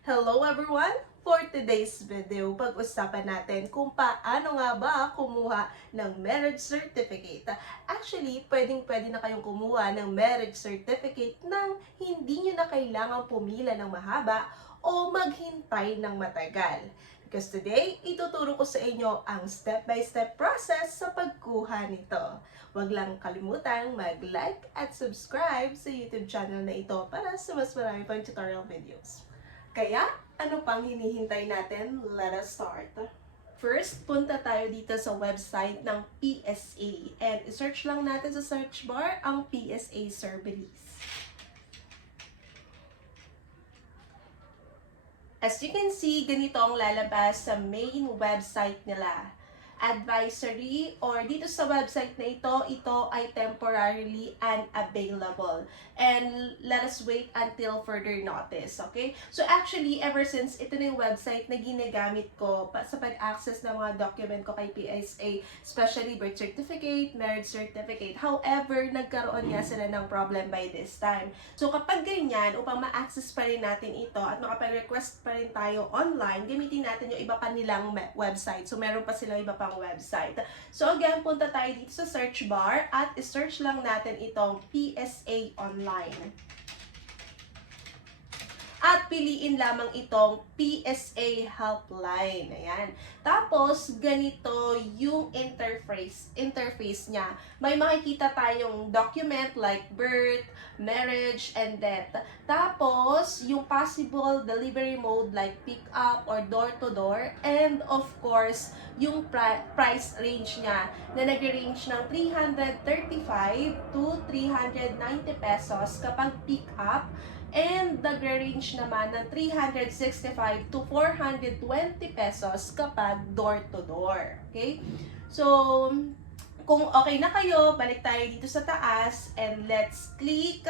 Hello everyone! For today's video, pag-usapan natin kung paano nga ba kumuha ng marriage certificate. Actually, pwedeng-pwede na kayong kumuha ng marriage certificate nang hindi nyo na kailangang pumila ng mahaba o maghintay ng matagal. Because today, ituturo ko sa inyo ang step-by-step process sa pagkuha nito. Huwag lang kalimutang mag-like at subscribe sa YouTube channel na ito para sa mas marami pang tutorial videos. Kaya, ano pang hinihintay natin? Let us start. First, punta tayo dito sa website ng PSA. And search lang natin sa search bar ang PSA Service. As you can see, ganito ang lalabas sa main website nila. Advisory or dito sa website na ito ay temporarily unavailable. And let us wait until further notice, okay? So actually, ever since ito na yung website na ginagamit ko sa pag-access ng mga document ko kay PSA, especially birth certificate, marriage certificate. However, nagkaroon nga sila ng problem by this time. So kapag ganyan, upang ma-access pa rin natin ito at makapag-request pa rin tayo online, gamitin natin yung iba pa nilang website. So meron pa silang iba pang website. So again, punta tayo dito sa search bar at search lang natin itong PSA Online. At piliin lamang itong PSA Helpline. Ayan. Tapos, ganito yung interface niya. May makikita tayong document like birth, marriage, and death. Tapos, yung possible delivery mode like pick up or door-to-door. And of course, yung price range niya na nag-range ng 335 to 390 pesos kapag pick up. And nag-range naman ng 365 to 420 pesos kapag door-to-door. Okay? So, kung okay na kayo, balik tayo dito sa taas and let's click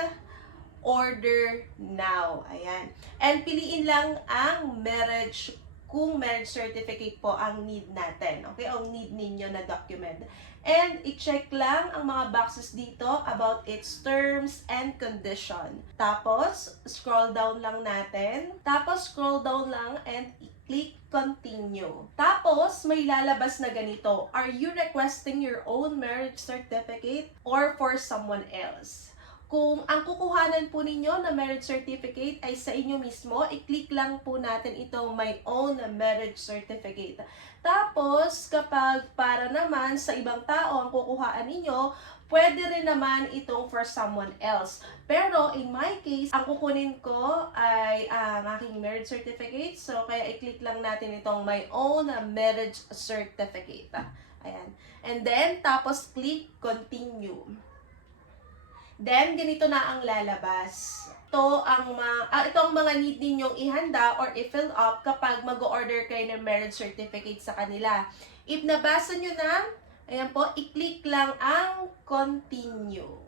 order now. Ayan. And piliin lang ang marriage kung marriage certificate po ang need natin. Okay? Ang need ninyo na document. And i-check lang ang mga boxes dito about its terms and condition. Tapos, scroll down lang natin. Tapos, scroll down lang and i-click continue. Tapos, may lalabas na ganito. Are you requesting your own marriage certificate or for someone else? Kung ang kukuhanan po ninyo na marriage certificate ay sa inyo mismo, i-click lang po natin itong my own marriage certificate. Tapos, kapag para naman sa ibang tao ang kukuhaan ninyo, pwede rin naman itong for someone else. Pero, in my case, ang kukunin ko ay ang aking marriage certificate. So, kaya i-click lang natin itong my own marriage certificate. Ayan. And then, tapos click continue. Then, ganito na ang lalabas. Ito ang mga need ninyong ihanda or i-fill up kapag mag-order kayo ng marriage certificate sa kanila. If nabasa nyo na, ayan po, i-click lang ang continue.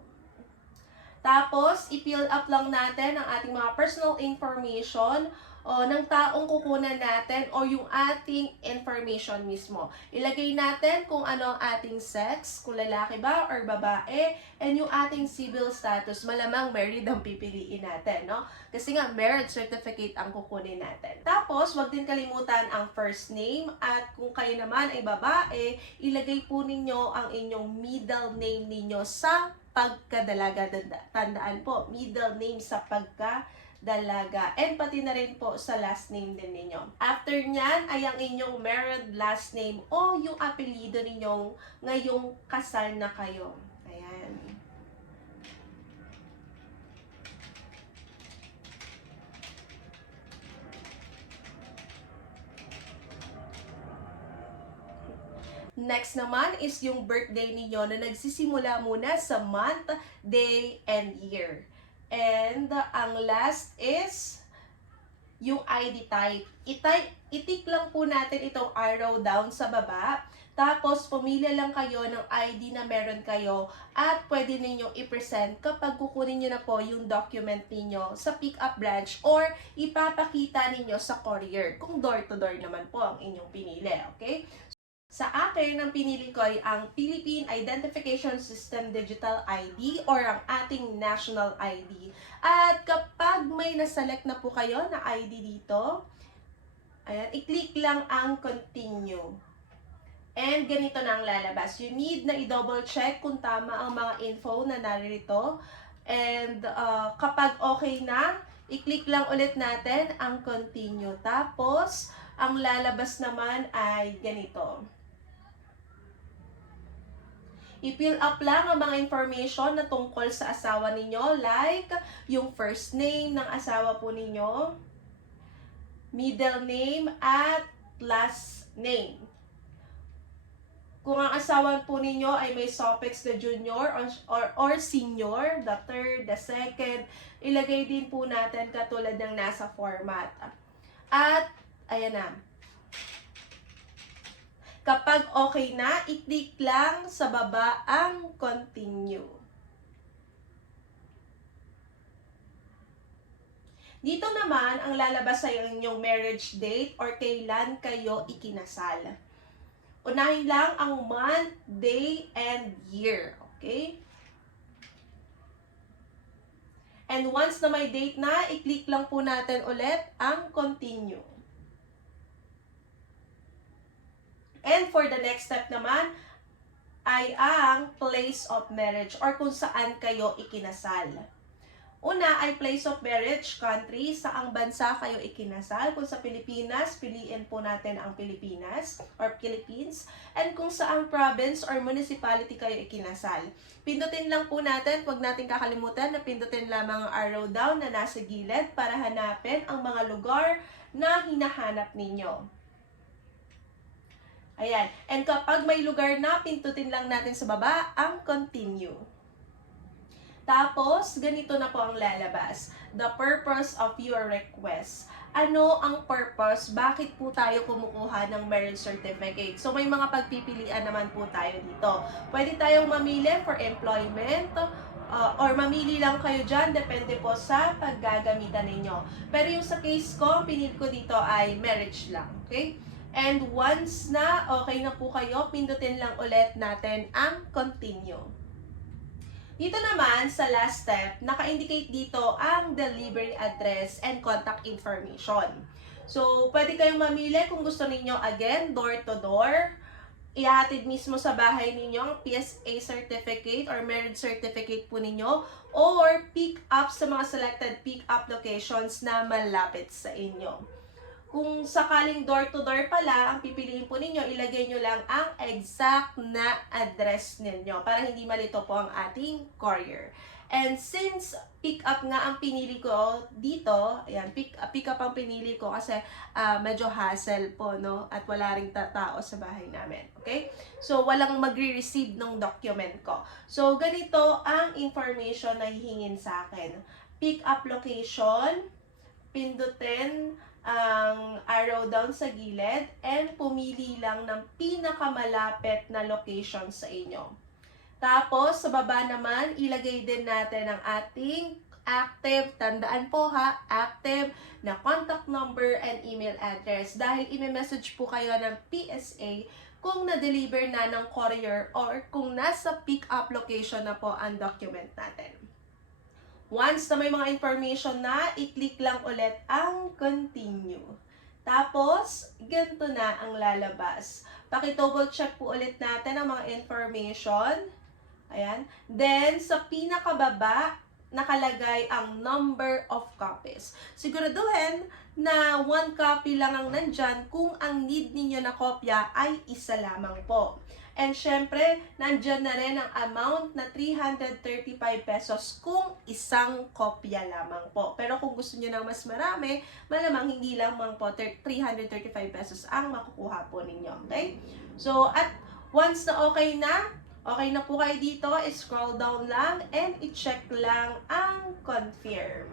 Tapos, i-fill up lang natin ang ating mga personal information o ng taong kukunan natin o yung ating information mismo. Ilagay natin kung ano ang ating sex, kung lalaki ba or babae, and yung ating civil status. Malamang married ang pipiliin natin, no? Kasi nga, marriage certificate ang kukunin natin. Tapos, wag din kalimutan ang first name at kung kayo naman ay babae, ilagay po ninyo ang inyong middle name ninyo sa pagkadalaga. Tandaan po, middle name sa pagkadalaga. And pati na rin po sa last name din ninyo. After nyan ay ang inyong married last name o yung apelido ninyong ngayong kasal na kayo. Ayan. Next naman is yung birthday ninyo na nagsisimula muna sa month, day, and year. And ang last is yung ID type. I-tick lang po natin itong arrow down sa baba. Tapos, pumili lang kayo ng ID na meron kayo at pwede ninyong i-present kapag kukunin nyo na po yung document ninyo sa pick-up branch or ipapakita ninyo sa courier kung door-to-door naman po ang inyong pinili. Okay? Sa akin, ang pinili ko ay ang Philippine Identification System Digital ID or ang ating National ID. At kapag may naselect na po kayo na ID dito, ayan, i-click lang ang Continue. And ganito na ang lalabas. You need na i-double check kung tama ang mga info na naririto. And kapag okay na, i-click lang ulit natin ang Continue. Tapos, ang lalabas naman ay ganito. I-fill up lang ang mga information na tungkol sa asawa ninyo, like yung first name ng asawa po ninyo, middle name, at last name. Kung ang asawa po ninyo ay may suffix na junior or senior, the third, the second, ilagay din po natin katulad ng nasa format. At, ayan na. Kapag okay na, i-click lang sa baba ang Continue. Dito naman, ang lalabas sa inyong marriage date or kailan kayo ikinasal. Unahin lang ang month, day, and year. Okay? And once na may date na, i-click lang po natin ulit ang Continue. And for the next step naman, ay ang place of marriage or kung saan kayo ikinasal. Una ay place of marriage, country, saang bansa kayo ikinasal. Kung sa Pilipinas, piliin po natin ang Pilipinas or Philippines. And kung saang province or municipality kayo ikinasal. Pindutin lang po natin, huwag natin kakalimutan na pindutin lamang ang arrow down na nasa gilid para hanapin ang mga lugar na hinahanap ninyo. Ayan. And kapag may lugar na, pindutin lang natin sa baba ang Continue. Tapos, ganito na po ang lalabas. The purpose of your request. Ano ang purpose? Bakit po tayo kumukuha ng marriage certificate? So, may mga pagpipilian naman po tayo dito. Pwede tayong mamili for employment, or mamili lang kayo dyan, depende po sa paggagamitan ninyo. Pero yung sa case ko, pinili ko dito ay marriage lang. Okay? And once na okay na po kayo, pindutin lang ulit natin ang Continue. Dito naman, sa last step, naka-indicate dito ang delivery address and contact information. So, pwede kayong mamili kung gusto ninyo, again, door-to-door. Ihahatid mismo sa bahay ninyo ang PSA certificate or marriage certificate po ninyo, or pick up sa mga selected pick up locations na malapit sa inyo. Kung sakaling door-to-door pala, ang pipiliin po ninyo, ilagay nyo lang ang exact na address ninyo para hindi malito po ang ating courier. And since pick up nga ang pinili ko dito, ayan, pick up ang pinili ko kasi medyo hassle po, no? At wala ring tao sa bahay namin. Okay? So, walang magre-receive ng document ko. So, ganito ang information na hihingin sa akin. Pick up location, pindutin ang arrow down sa gilid, and pumili lang ng pinakamalapit na location sa inyo. Tapos, sa baba naman, ilagay din natin ang ating active, tandaan po ha, active na contact number and email address. Dahil i-message po kayo ng PSA kung na-deliver na ng courier or kung nasa pick-up location na po ang document natin. Once na may mga information na, i-click lang ulit ang Continue. Tapos, ganito na ang lalabas. Paki-double check po ulit natin ang mga information. Ayan. Then, sa pinakababa, nakalagay ang number of copies. Siguraduhin na 1 copy lang ang nandyan kung ang need ninyo na kopya ay isa lamang po. And syempre, nandyan na rin ang amount na 335 pesos kung isang kopya lamang po. Pero kung gusto nyo ng mas marami, malamang hindi lamang po 335 pesos ang makukuha po ninyo. Okay? So, at once na okay na po kayo dito, scroll down lang and i-check lang ang confirm.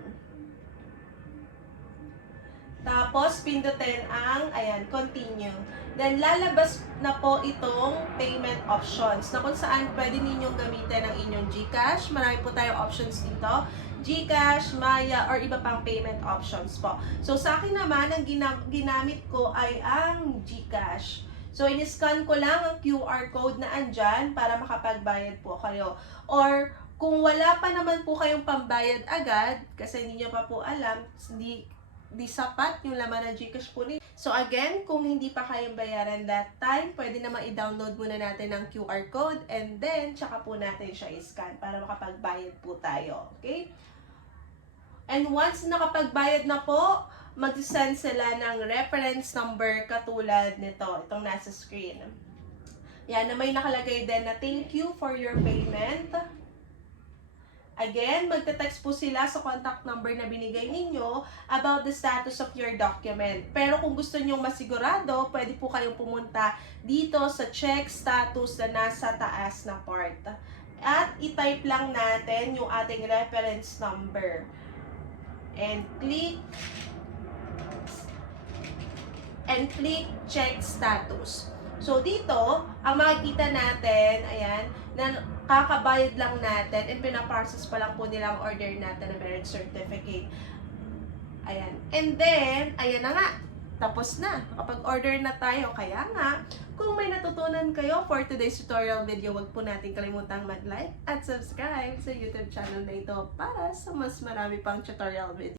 Tapos, pindutin ang, ayan, continue. Then, lalabas na po itong payment options na kung saan pwede ninyong gamitin ang inyong GCash. Marami po tayong options dito. GCash, Maya, or iba pang payment options po. So, sa akin naman, ang ginamit ko ay ang GCash. So, in-scan ko lang ang QR code na andyan para makapagbayad po kayo. Or, kung wala pa naman po kayong pambayad agad, kasi hindi nyo pa po alam, di sapat yung laman ng GCash po ninyo. So again, kung hindi pa kayang bayaran that time, pwede naman i-download muna natin ang QR code and then tsaka po natin siya i-scan para makapagbayad po tayo. Okay? And once nakapagbayad na po, mag-send sila ng reference number katulad nito, itong nasa screen. Yan, na may nakalagay din na thank you for your payment. Again, magte-text po sila sa contact number na binigay ninyo about the status of your document. Pero kung gusto nyong masigurado, pwede po kayong pumunta dito sa check status na nasa taas na part. At i-type lang natin yung ating reference number. And click check status. So, dito, ang makikita natin, ayan, na kakabayad lang natin and pinaprocess pa lang po nilang order natin na marriage certificate. Ayan. And then, ayan na nga. Tapos na. Nakapag-order na tayo. Kaya nga, kung may natutunan kayo for today's tutorial video, wag po natin kalimutang mag-like at subscribe sa YouTube channel na ito para sa mas marami pang tutorial video.